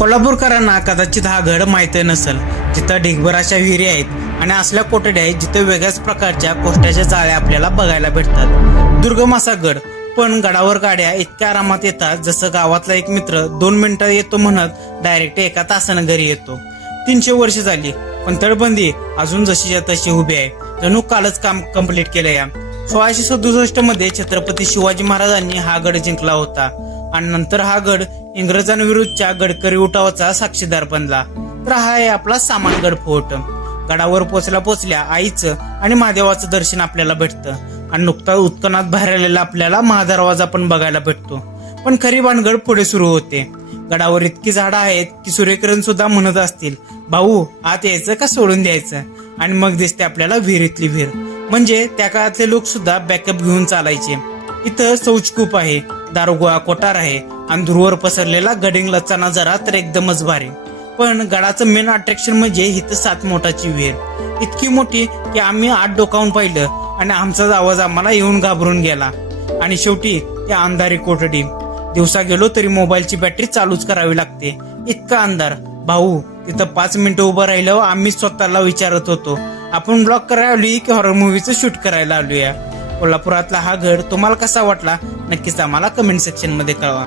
कोल्हापूरकरांना कदाचित हा गड माहीत नसेल, जिथं ढिगभर अशा विहिरी आहेत आणि असल्या कोठड्या आहेत जिथे वेगळ्याच प्रकारच्या कोष्ट्याच्या जाळ्या आपल्याला बघायला भेटतात. दुर्गम असा गड, पण गडावर गाड्या इतक्या आरामात येतात जसं गावातला एक मित्र 2 मिनिटात येतो म्हणत डायरेक्ट एका तासानं घरी येतो. 300 वर्ष झाली पण तटबंदी अजून जशीच्या तशी उभी आहे, जणू कालच काम कंप्लीट केलं. या 1667 मध्ये छत्रपती शिवाजी महाराजांनी हा गड जिंकला होता आणि नंतर हा गड इंग्रजांविरुद्धच्या गडकरी उठावाचा साक्षीदार बनला. तर हा आहे आपला सामानगड फोर्ट. गडावर पोचल्या आईचं आणि महादेवाचं दर्शन आपल्याला भेटतं आणि नुकता उत्खनात बाहेर आलेला आपल्याला महादरवाजा पण बघायला भेटतो. पण खरी भानगड पुढे सुरू होते. गडावर इतकी झाडं आहेत की सूर्यकिरण सुद्धा म्हणत असतील, भाऊ आत यायचं का सोडून द्यायचं. आणि मग दिसते आपल्याला विहिरीतली विहीर. म्हणजे त्या काळातले लोक सुद्धा बॅकअप घेऊन चालायचे. इथं शौचकूप आहे, दारुगोळा कोठार आहे आणि दूरवर पसरलेला गडिंग्लजचा नजारा तर एकदमच भारी. पण गडाचं मेन अट्रॅक्शन म्हणजे इथं 7 मोटाची विहीर. इतकी मोठी की आम्ही 8 डोकावून पाहिलं आणि आमचाच आवाज आम्हाला येऊन घाबरून गेला. आणि शेवटी त्या अंधारी कोठडी. दिवसा गेलो तरी मोबाईलची बॅटरी चालूच करावी लागते, इतका अंधार. भाऊ तिथं 5 मिनिटं उभं राहिलो आम्ही स्वतःला विचारत होतो, आपण ब्लॉग करायला आलोय की हॉरर मूवीचं शूट करायला आलोया. कोल्हापुरातला हा गड तुम्हाला कसा वाटला नक्कीच आम्हाला कमेंट सेक्शन मध्ये कळवा.